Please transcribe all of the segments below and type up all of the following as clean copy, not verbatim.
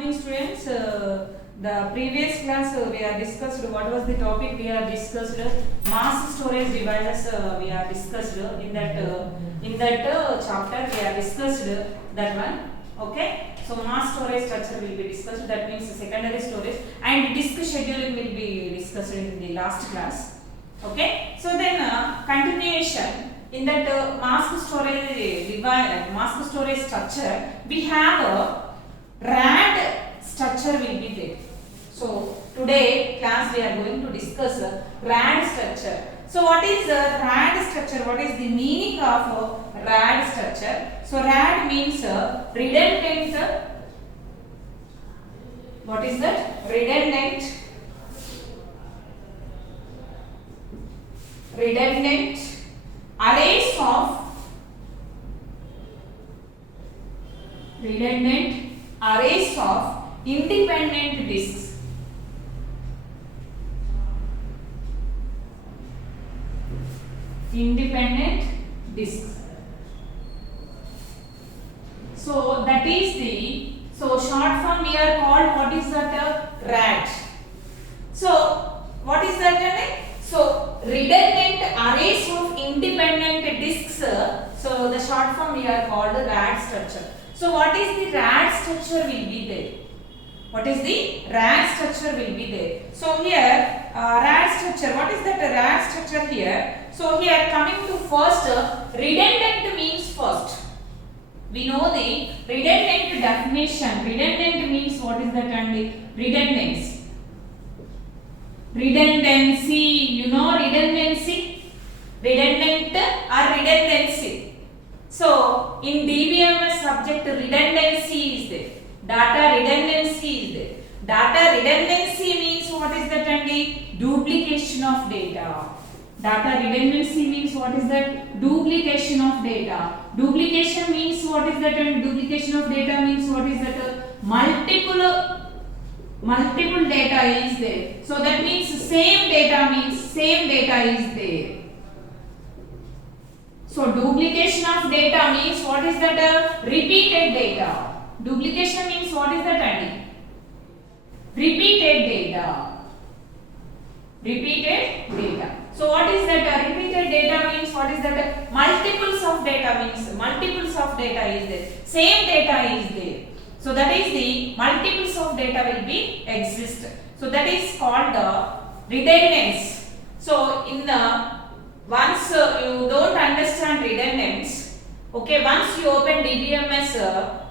morning, students. The previous class we have discussed what was the topic. We have discussed mass storage devices. We have discussed in that chapter. We have discussed that one. Okay. So mass storage structure will be discussed. That means secondary storage and disk scheduling will be discussed in the last class. Okay. So then continuation. In that mass storage structure, we have a RAD structure will be there. So today class we are going to discuss RAD structure. So what is RAD structure? What is the meaning of RAD structure? So RAD means redundant. What is that? Redundant arrays of independent disks. So that is the short form we are called what is that RAD. So what is that? So redundant arrays of independent disks. So the short form we are called RAD structure. So what is the RAD structure will be there? What is the RAD structure will be there? So here RAD structure. What is that RAD structure here? So here coming to first, redundant means first. We know the redundant definition. Redundant means what is that and redundancy. Redundancy, you know redundancy? Redundant or redundancy. So in DBMS subject redundancy is there. Data redundancy is there. Data redundancy means what is that and duplication of data. Data redundancy means what is that? Duplication of data. Duplication means what is that and duplication of data means what is that? Multiple data is there. So that means same data is there. So duplication of data means what is that? Repeated data. Duplication means what is that, Andy? Repeated data. So what is that? Repeated data means what is that? Multiples of data means multiples of data is there. Same data is there. So that is the multiples of data will be exist. So that is called redundance. So in the once you don't understand redundance, okay, once you open DBMS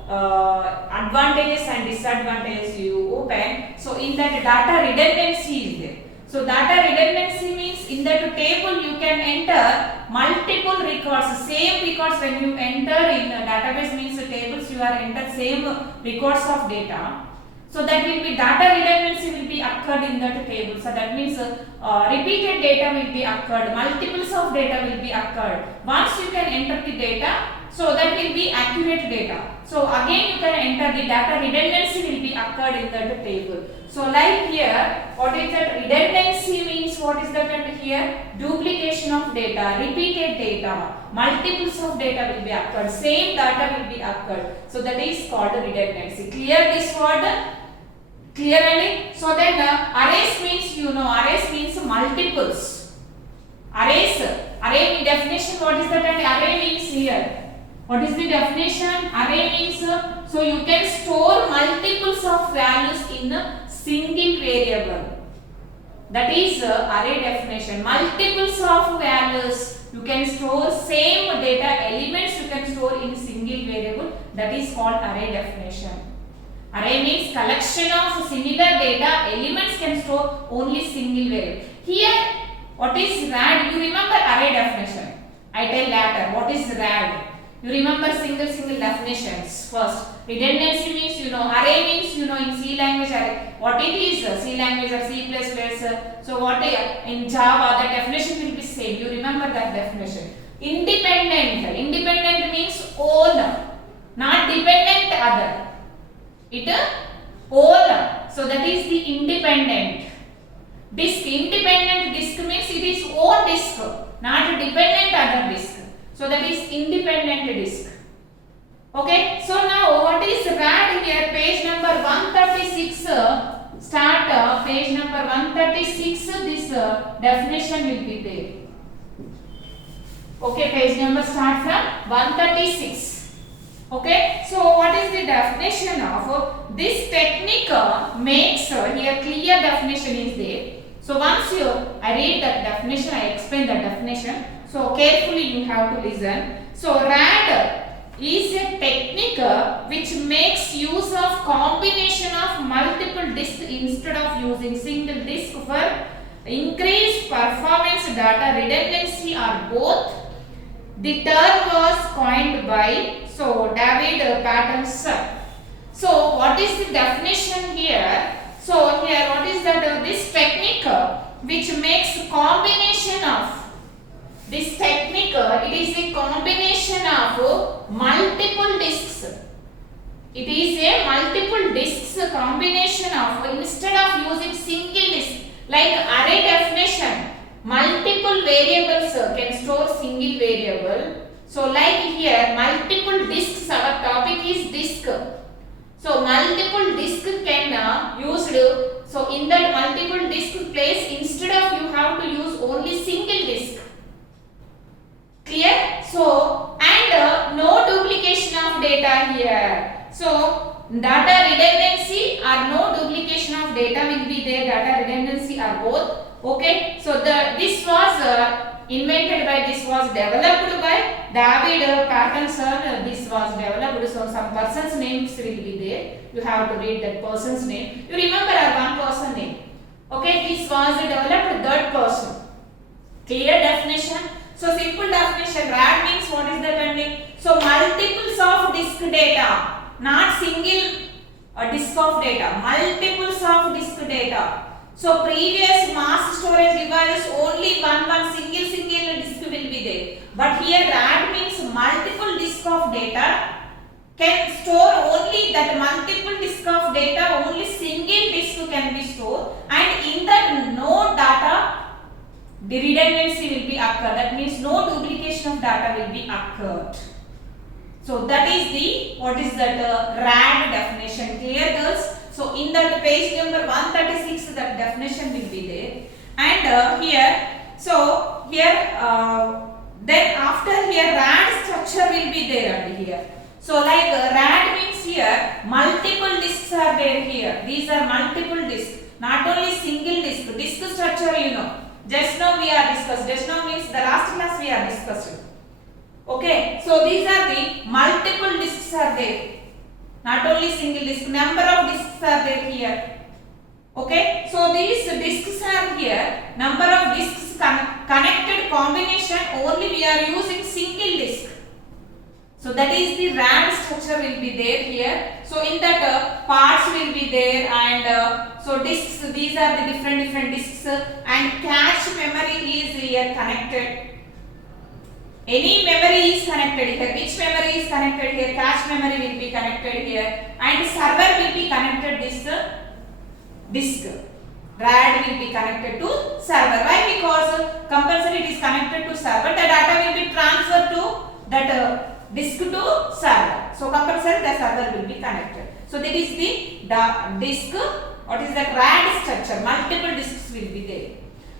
advantages and disadvantages you open. So in that data redundancy is there. So data redundancy means in that table you can enter multiple records. Same records when you enter in a database means tables you are enter same records of data. So that will be data redundancy will be occurred in that table. So that means repeated data will be occurred. Multiples of data will be occurred. Once you can enter the data, so that will be accurate data. So again you can enter the data redundancy will be occurred in that table. So like here, what is that? Redundancy means what is that and here? Duplication of data, repeated data, multiples of data will be occurred, same data will be occurred. So that is called redundancy. Clear this word? Clearly? So then arrays means you know, arrays means multiples. Arrays, array definition what is that and array means here. What is the definition? Array means so you can store multiples of values in a single variable. That is array definition. Multiples of values you can store, same data elements you can store in single variable. That is called array definition. Array means collection of similar data elements can store only single variable. Here what is RAD? You remember array definition. I tell later what is RAD. You remember single definitions first. Redundancy means you know, array means you know in C language array. What it is? C language or C++. So what in Java the definition will be same. You remember that definition. Independent. Independent means own, not dependent other. It own. So that is the independent. Disk. Independent disk means it is own disk, not dependent other disk. So that is independent disk. Okay. So now what is RAD here? Page number 130. 136 start page number 136 this definition will be there. Okay, page number start from 136. Okay, so what is the definition of this technique makes here clear definition is there. So once I read that definition, I explain that definition. So carefully you have to listen. So RAD is a technique which makes use of combination of multiple disks instead of using single disk for increased performance, data redundancy or both. The term was coined by David Patterson. So what is the definition here? So here what is that this technique which makes combination of this technique, it is a combination of multiple disks. It is a multiple disks combination of, instead of using single disk, like array definition, multiple variables can store single variable. So like here, multiple disks, our topic is disk. So multiple disk can used. So in that multiple disk place, instead of you have to use only single disk. Clear? So and no duplication of data here. So data redundancy or no duplication of data will be there. Data redundancy are both. Okay. So this was invented by, this was developed by David Patterson. This was developed. So some person's names will be there. You have to read that person's name. You remember one person name. Okay. This was developed third person. Clear definition. So simple definition, RAD means what is that ending? So multiples of disk data, not single disk of data, multiples of disk data. So previous mass storage device only one single disk will be there. But here RAD means multiple disk of data can store only that multiple disk of data, only single disk can be stored, and in that no data, the redundancy will be occurred. That means no duplication of data will be occurred. So that is the, what is that RAD definition. Clear girls? So in that page number 136 that definition will be there. And here, so here then after here RAD structure will be there under here. So like RAD means here multiple disks are there here. These are multiple disks, not only single disk. Disk structure you know. Just now we are discussed. Just now means the last class we are discussing. Okay. So these are the multiple disks are there. Not only single disk. Number of disks are there here. Okay. So these disks are here. Number of disks connected combination only we are using single disk. So that is the RAD structure will be there here. So in that parts will be there, and so disks, these are the different disks, and cache memory is here connected. Any memory is connected here. Which memory is connected here? Cache memory will be connected here, and server will be connected this disk. RAD will be connected to server. Why? Because compulsory it is connected to server. The data will be transferred to that disk to server. So compulsory the server will be connected. So that is the disk. What is that RAD structure? Multiple disks will be there.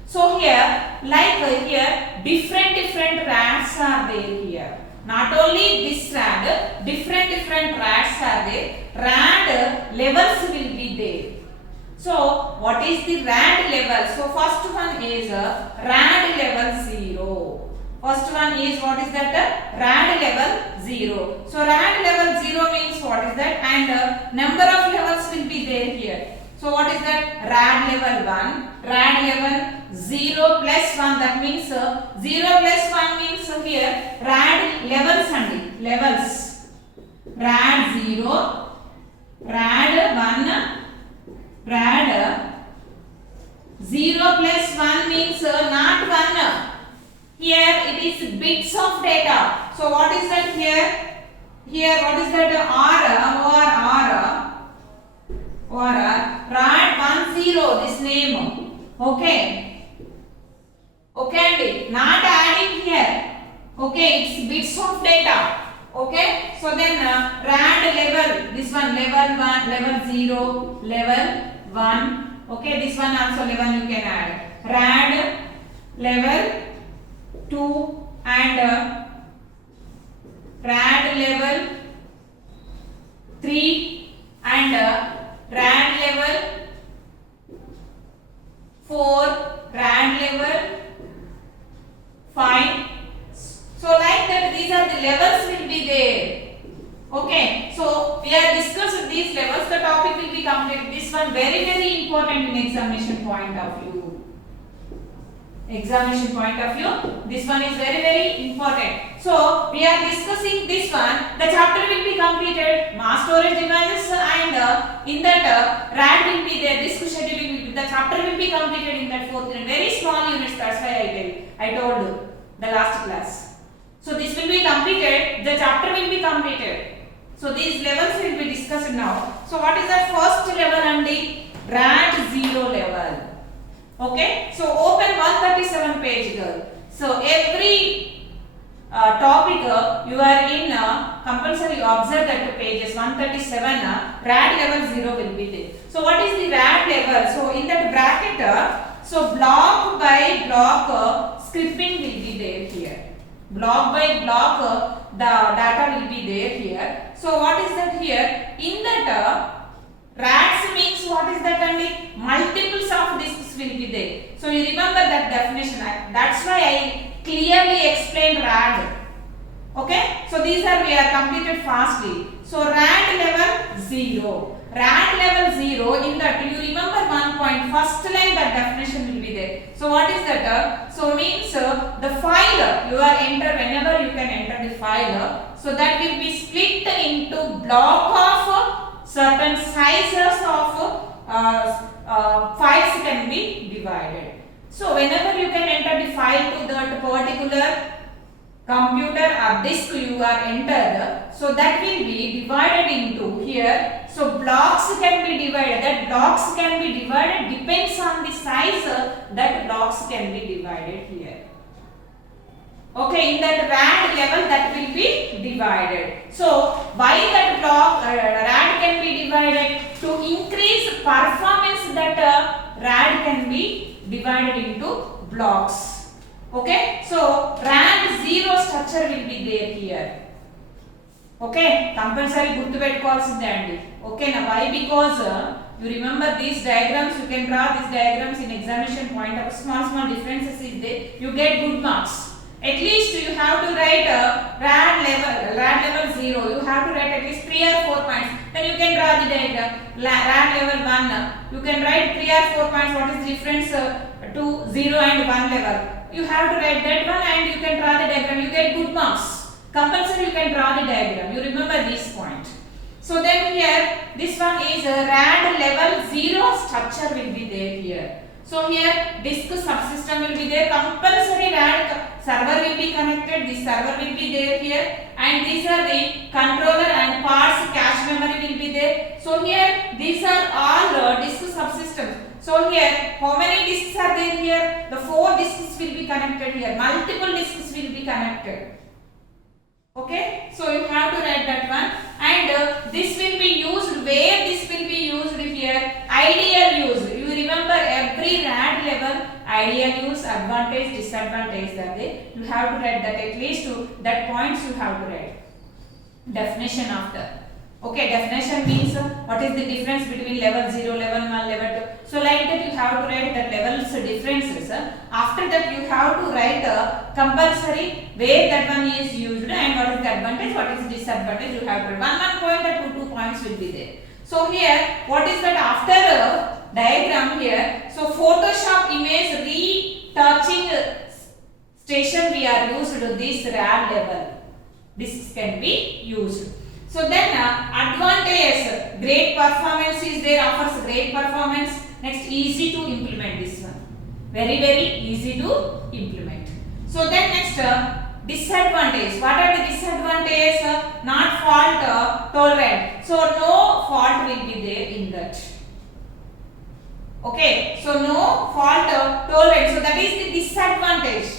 So here, like here, different RADs are there here. Not only this RAD, different RADs are there. RAD levels will be there. So what is the RAD level? So first one is RAD level 0. First one is what is that? RAD level 0. So RAD level 0 means what is that? And number of levels will be there here. So what is that? RAD level 1, RAD level 0 plus 1. That means 0 plus 1 means here RAD levels and levels. RAD 0, RAD 1, RAD 0 plus 1 means not 1. Here it is bits of data. So what is that here? Here what is that? Or RAD 10 this name. Okay. Okay, not adding here. Okay, it's bits of data. Okay, so then rad level, this one level 1, level 0, level 1. Okay, this one also level you can add. Rad level 2 and rad level 3 and rad level 4, rad level 5. So like that these are the levels will be there. Okay, so we have discussed these levels, the topic will be complete. This one very important in examination point of view. Examination point of view, this one is very important. So we are discussing this one, the chapter will be completed, mass storage devices, and in that RAD will be there, disk scheduling will be, the chapter will be completed in that fourth unit, very small units, that's why I told you the last class. So this will be completed, the chapter will be completed. So these levels will be discussed now. So what is the first level and the RAD 0 level? Okay, so open 137 page girl. So every topic you are in compulsory observe that pages 137 RAD level 0 will be there. So what is the RAD level? So in that bracket, so block by block scripting will be there here. Block by block the data will be there here. So what is that here? In that RADs means what is that, and multiples of disks will be there. So you remember that definition. That's why I clearly explained RAD. Okay. So these are we are completed fastly. So RAD level 0. RAD level 0, in that you remember one point, first line that definition will be there. So what is that? So means the file you are enter, whenever you can enter the file, so that will be split into block of certain sizes of files can be divided. So whenever you can enter the file to that particular computer or disk you are entered, so that will be divided into here. So blocks can be divided, that blocks can be divided depends on the size that blocks can be divided here. Okay, in that RAD level that will be divided. So why that block RAD can be divided? To increase performance that RAD can be divided into blocks. Okay, so RAD 0 structure will be there here. Okay, compulsory gurtu pettukovalsinde andi. Okay, now why? Because you remember these diagrams, you can draw these diagrams in examination point of small differences is there, you get good marks. At least you have to write RAD level 0, you have to write at least 3 or 4 points. Then you can draw the diagram. RAD level 1, you can write 3 or 4 points, what is the difference to 0 and 1 level. You have to write that one and you can draw the diagram, you get good marks. Compulsory you can draw the diagram, you remember this point. So then here, this one is RAD level 0 structure will be there here. So here disk subsystem will be there, compulsory RAD server will be connected, this server will be there here, and these are the controller and parts cache memory will be there. So here these are all disk subsystems. So here how many disks are there here? The 4 disks will be connected here, multiple disks will be connected. Okay, so you have to write that one, and this will be used where this will be used here, ideal use. You remember every RAD level ideal use, advantage, disadvantage are there. You have to write that, at least that points you have to write. Definition after. Okay, definition means what is the difference between level 0, level 1, level 2. So like that you have to write the levels differences. After that you have to write compulsory where that one is used and what is the advantage, what is the disadvantage. You have to write 1 point or 2 points will be there. So here what is that after diagram here? So Photoshop image retouching station we are used this RAD level. This can be used. So then advantages, great performance is there, offers great performance. Next, easy to implement this one. Very easy to implement. So then next disadvantage. What are the disadvantages? Not fault tolerant. So no fault will be there in that. Okay, so no fault tolerant. So that is the disadvantage.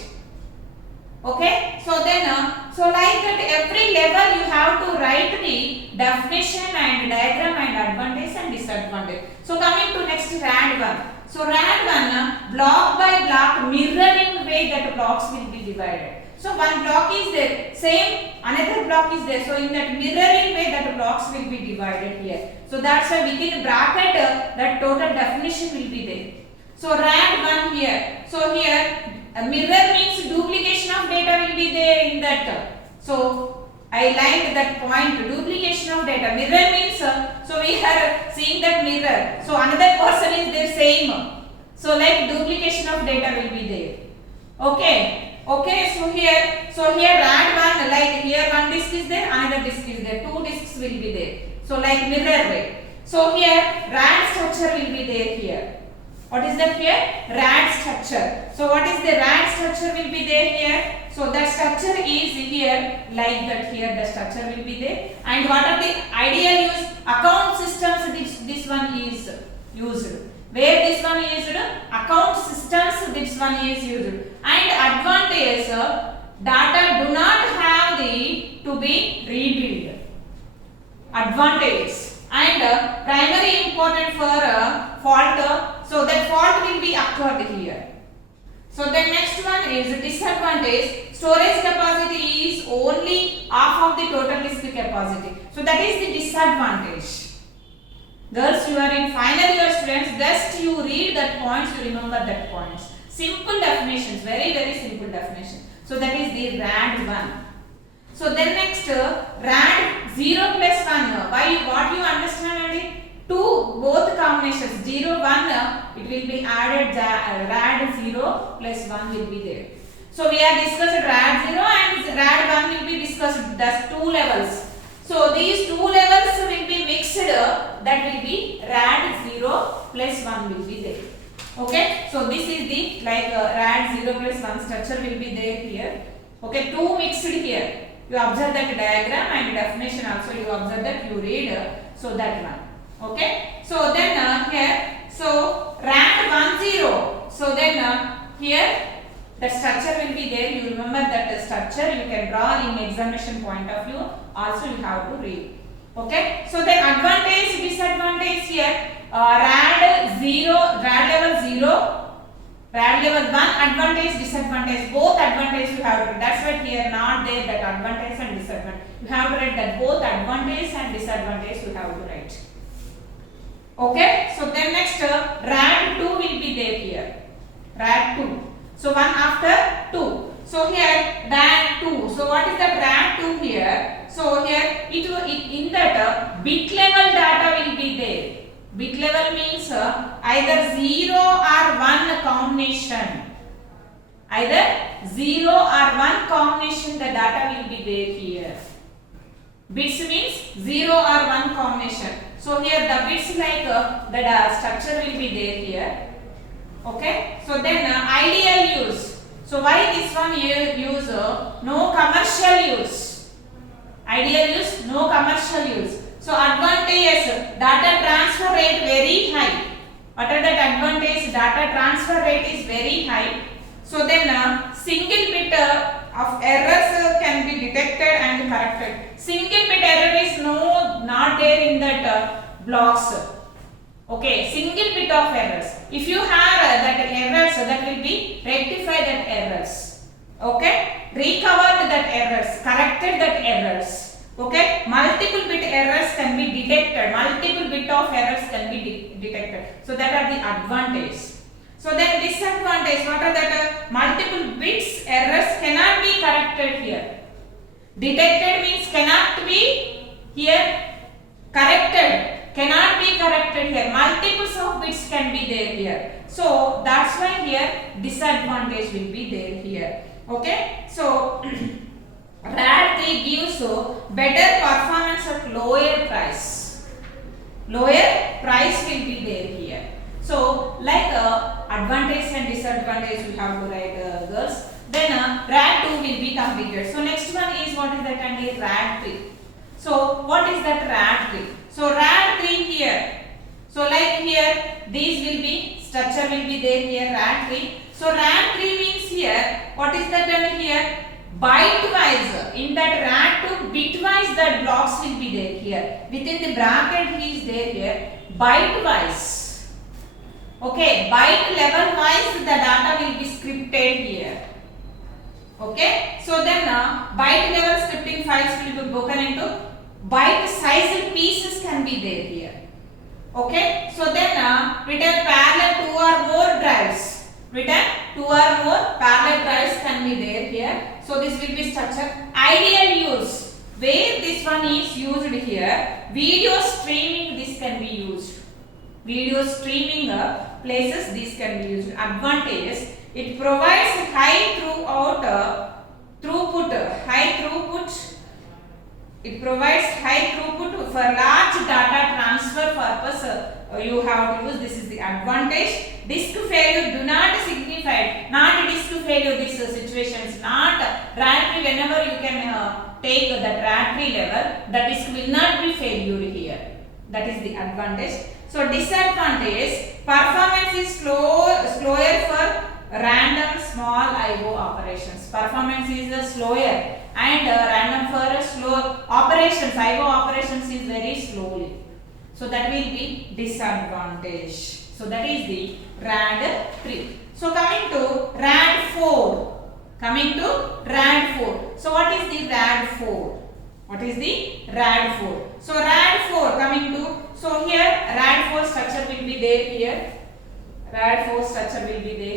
Okay, so then so like that every level you have to write the definition and diagram and advantage and disadvantage. So coming to next RAD 1. So RAD 1 block by block mirroring way that blocks will be divided. So one block is there, same another block is there. So in that mirroring way that blocks will be divided here. So that's why within bracket that total definition will be there. So RAD 1 here. So here mirror means duplication of data will be there in that. So I liked that point, duplication of data. Mirror means so we are seeing that mirror. So another person is there same. So like duplication of data will be there. Okay. Okay, so here RAD 1, like here one disk is there, another disk is there, two disks will be there. So like mirror way. So here RAD structure will be there here. What is that here? RAD structure. So what is the RAD structure will be there here? So the structure is here like that here the structure will be there. And what are the ideal use? Account systems this one is used. Where this one is account systems this one is used. And advantage data do not have to be rebuilt. Advantage and primary important for fault. So that fault will be occurred here. So the next one is disadvantage. Storage capacity is only half of the total disk capacity. So that is the disadvantage. Girls, you are in final year students, just you read that points, you remember that points. Simple definitions, very simple definition. So that is the RAD 1. So then next RAD 0 plus 1. Why, what you understand? Two both combinations 0 1 it will be added, RAD 0 plus 1 will be there. So we have discussed RAD 0 and RAD 1 will be discussed. That's two levels. So these two levels will be mixed, that will be RAD 0 plus 1 will be there. Okay, so this is the like RAD 0 plus 1 structure will be there here. Okay, two mixed here. You observe that diagram and definition also you observe that, you read, so that one. Okay, so then here, so RAD 1 0. So then here the structure will be there. You remember that the structure you can draw in examination point of view. Also you have to read. Okay. So then advantage, disadvantage here. RAD 0, RAD level 0, RAD level 1, advantage, disadvantage. Both advantage you have to read. That's why here not there that advantage and disadvantage. You have to write that both advantage and disadvantage you have to write. Okay. So then next RAD 2 will be there here. RAD 2. So one after 2. So here RAD 2. So what is that RAD 2 here? So here it in that bit level data will be there. Bit level means either 0 or 1 combination. Either 0 or 1 combination the data will be there here. Bits means 0 or 1 combination. So here the bits like the structure will be there here. Okay, so then ideal use. So why this one use no commercial use? Ideal use, no commercial use. So advantage, data transfer rate very high. What are that advantage? Data transfer rate is very high. So then single bit of errors can be detected and corrected. Single bit error is not there in that blocks. Okay, single bit of errors. If you have that errors, that will be rectify that errors. Okay, recovered that errors, corrected that errors. Okay, multiple bit errors can be detected. Multiple bit of errors can be detected. So that are the advantage. So then disadvantage. What are that? Multiple bits errors cannot be corrected here. Detected means cannot be here corrected. Cannot be corrected here. Multiples of bits can be there here. So that's why here disadvantage will be there here. Okay. So RAD 3 gives better performance at lower price. Lower price will be there here. So like advantage and disadvantage we have to write, girls. Then RAD 2 will be completed. So next one is what is that, and RAD 3. So what is that RAD 3? So RAD 3 here. So like here these will be structure will be there here RAD 3. So RAD 3 means here what is that done here? byte-wise. In that RAD2, bit-wise that blocks will be there here. Within the bracket he is there here. Byte-wise. Okay, byte level-wise the data will be scripted here. Okay, so then byte level scripting files will be broken into byte sized pieces can be there here. Okay, so then return parallel 2 or more drives. Return 2 or more parallel drives can be there here. So this will be structure. Ideal use, where this one is used here, video streaming this can be used. Video streaming places this can be used. Advantages, it provides high throughput. It provides high throughput for large data transfer purpose. You have to use. This is the advantage. Disk failure do not signify. Not disk failure. This situation is not RAD3. Whenever you can take that RAD3 level, the disk will not be failure here. That is the advantage. So disadvantage, performance is slower for random small IO operations. Performance is slower and random for slow operations. IO operations is very slowly. So that will be disadvantage. So that is the RAD3. So coming to RAD4. So what is the RAD4? So RAD4 coming to, so here RAD4 structure will be there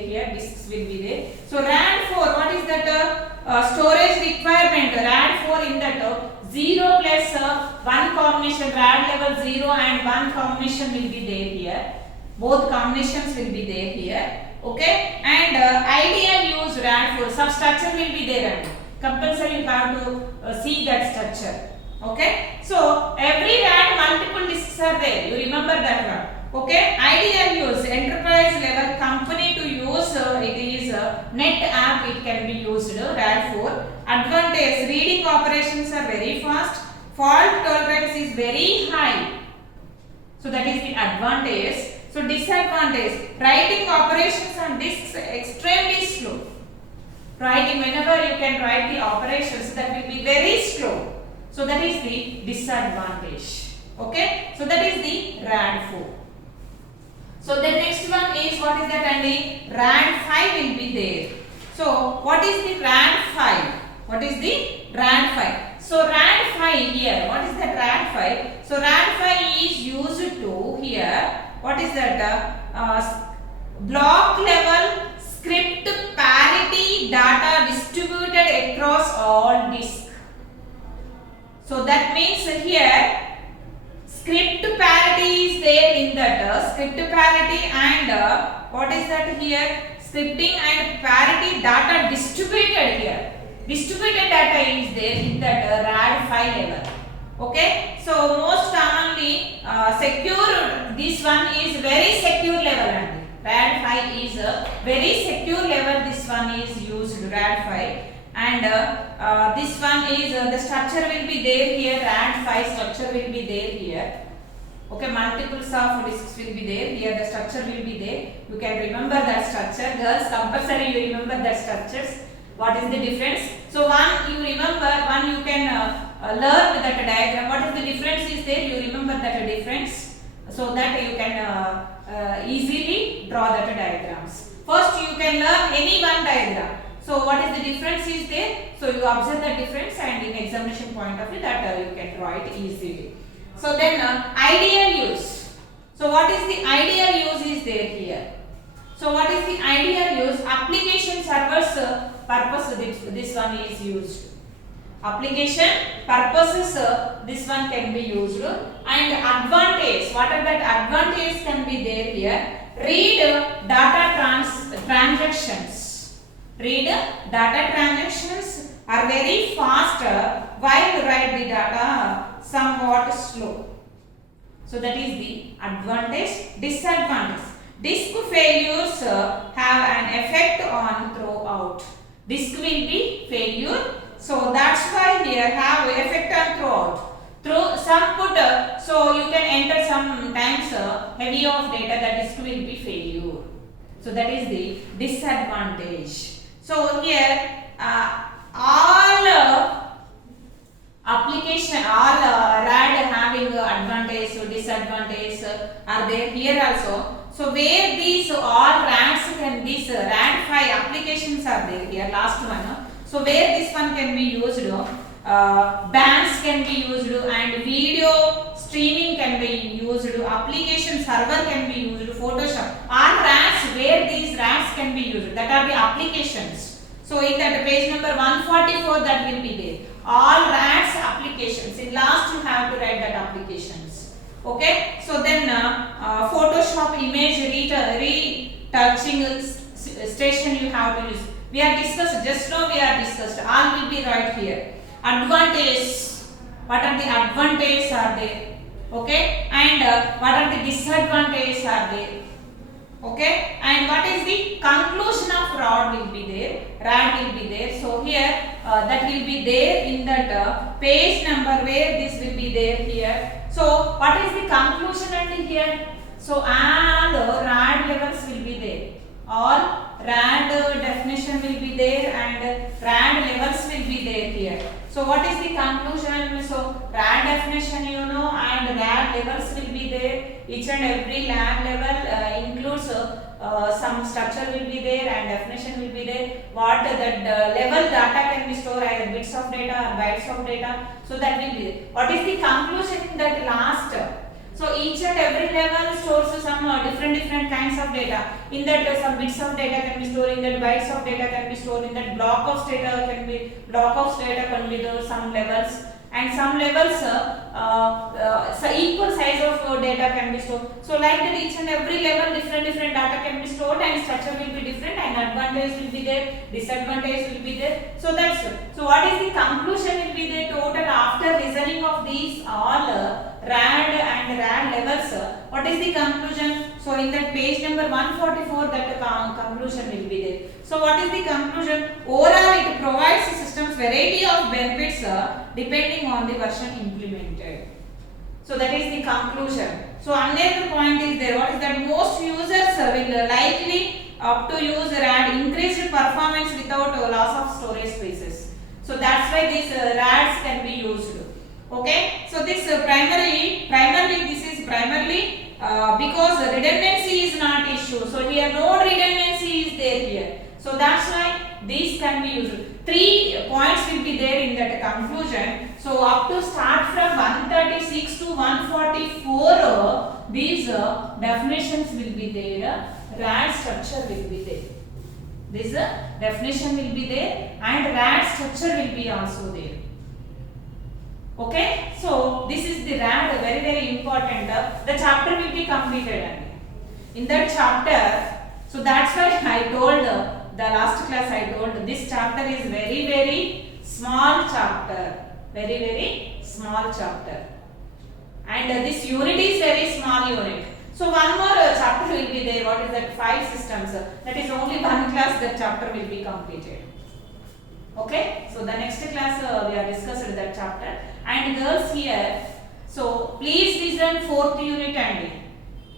here. Disks will be there. So RAD4, what is that storage requirement? RAD4 in that 0 plus 1 combination, RAD level 0 and 1 combination will be there here. Both combinations will be there here. Okay, and ideal use RAD4 substructure will be there and compulsory you have to see that structure. Okay, so every RAD multiple disks are there. You remember that one. Okay, ideal use enterprise level company to use it is net app. It can be used RAD4. Advantage, reading operations are very fast. Fault tolerance is very high. So that is the advantage. So disadvantage, writing operations on disks extremely slow. Writing, whenever you can write the operations, that will be very slow. So that is the disadvantage. Okay, so that is the RAD4. So the next one is, what is that, and the RAD5 will be there. So what is the RAD5? So RAD5 here, what is that RAD5? So RAD5 is used to here, what is that, block level script parity data distributed across all disks. So that means here script parity is there in that script parity and what is that here, scripting and parity data distributed here. Distributed data is there in that RAD5 level. Okay, so most commonly secure, this one is very secure level and RAD5 is a very secure level. This one is used RAD5 and this one is the structure will be there here. RAD5 structure will be there here. Okay, multiples of disks will be there here. The structure will be there. You can remember that structure. Girls, compulsory you remember that structures. What is the difference? So one you remember, one you can learn that diagram. What is the difference is there? You remember that difference, so that you can easily draw that diagrams. First you can learn any one diagram. So what is the difference is there? So you observe the difference and in examination point of view that you can draw it easily. So then ideal use. So what is the ideal use is there here. So what is the ideal use? Application servers purpose this one is used. Application purposes this one can be used. And advantage, what are that advantages can be there here? Read data transactions. Read data transactions are very fast while write the data somewhat slow. So that is the advantage. Disadvantage, disk failures have an effect on throughout. Disk will be failure. So that's why here have effect on throughout. Through some put, so you can enter sometimes heavy of data, the disk will be failure. So that is the disadvantage. So here all application, all RAD having advantage or disadvantage are there here also. So where these all RADs can, these RAD 5 applications are there here, last one. So where this one can be used, bands can be used, and video streaming can be used, application server can be used, Photoshop. All RADs, where these RADs can be used, that are the applications. So in that page number 144, that will be there. All RADs applications. In last you have to write that applications. Okay. So then Photoshop image retouching station you have to use. We are discussed, just now we are discussed. All will be right here. Advantage. What are the advantages are there? Okay. And what are the disadvantages are there? Okay, and what is the conclusion of RAD will be there, RAD will be there. So here that will be there in that page number where this will be there here. So what is the conclusion and here? So all RAD levels will be there, all RAD definition will be there, and RAD levels will be there here. So what is the conclusion? So RAD definition you know, and RAD levels will be there. Each and every RAD level includes some structure will be there and definition will be there. What that level data can be stored, either bits of data or bytes of data. So that will be there. What is the conclusion in that last? So each and every level stores some different kinds of data. In that some bits of data can be stored, in that bytes of data can be stored, in that block of data can be there some levels, and some levels so equal size of data can be stored. So like that each and every level different data can be stored, and structure will be different, and advantage will be there, disadvantage will be there. So that's it. So what is the conclusion will be there total after listening of these all RAD and RAD levels? What is the conclusion? So in that page number 144, that conclusion will be there. So what is the conclusion? Overall it provides the systems variety of benefits depending on the version implemented. So that is the conclusion. So another point is there. What is that? Most users will likely up to use RAD increased performance without loss of storage spaces. So that's why these RADs can be used. Okay. So this primarily this is primarily because redundancy is not issue. So here no redundancy is there here. So that's why these can be used. 3 points will be there in that conclusion. So up to start from 136 to 144, these definitions will be there. RAD structure will be there. This definition will be there, and RAD structure will be also there. Okay, so this is the RAD, very important. The chapter will be completed in that chapter. So that's why I told the last class I told this chapter is very small chapter, very small chapter, and this unit is very small unit. So one more chapter will be there. What is that? 5 systems. That is only one class. That chapter will be completed. Okay, so the next class we are discussing that chapter. And girls here, so please listen 4th unit and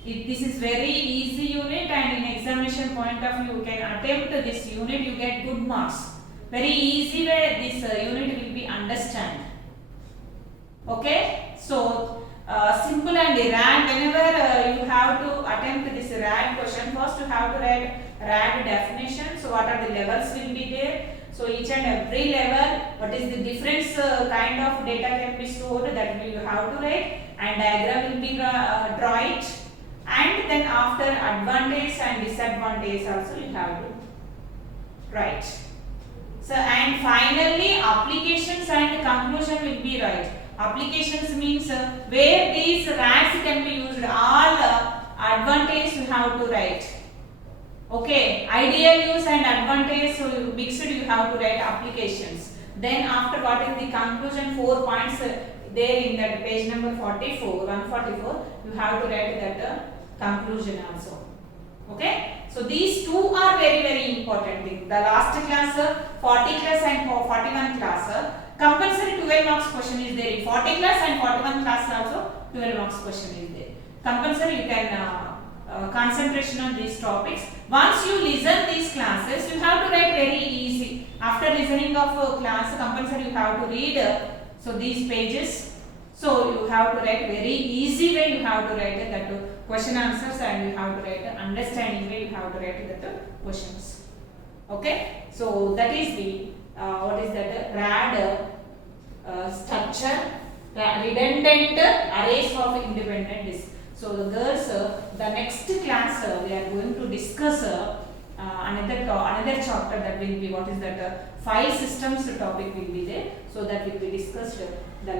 this is very easy unit, and in examination point of view you can attempt this unit, you get good marks. Very easy way this unit will be understand. Okay, so simple and RAD, whenever you have to attempt this RAD question, first you have to write RAD definition. So what are the levels will be there? So each and every level, what is the different kind of data can be stored, that you have to write, and diagram will be draw it, and then after advantage and disadvantage also you have to write. So and finally applications and conclusion will be right. Applications means where these RADs can be used, all advantage you have to write. Okay, ideal use and advantage, so mixed you have to write applications. Then after what is the conclusion, 4 points there in that page number 144, you have to write that conclusion also. Okay, so these two are very important thing. The last class 40 class and 41 class compulsory 12 marks question is there. In 40 class and 41 class also 12 marks question is there. Compulsory you can concentration on these topics. Once you listen these classes, you have to write very easy. After listening of a class, compulsory you have to read so these pages. So you have to write very easy way. You have to write that question answers, and you have to write understanding way. You have to write that questions. Okay. So that is the what is that RAD structure, redundant arrays of independent disks. So the girls, the next class we are going to discuss another chapter, that will be what is that file systems topic will be there. So that will be discussed the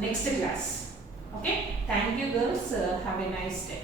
next class. Okay. Thank you girls. Have a nice day.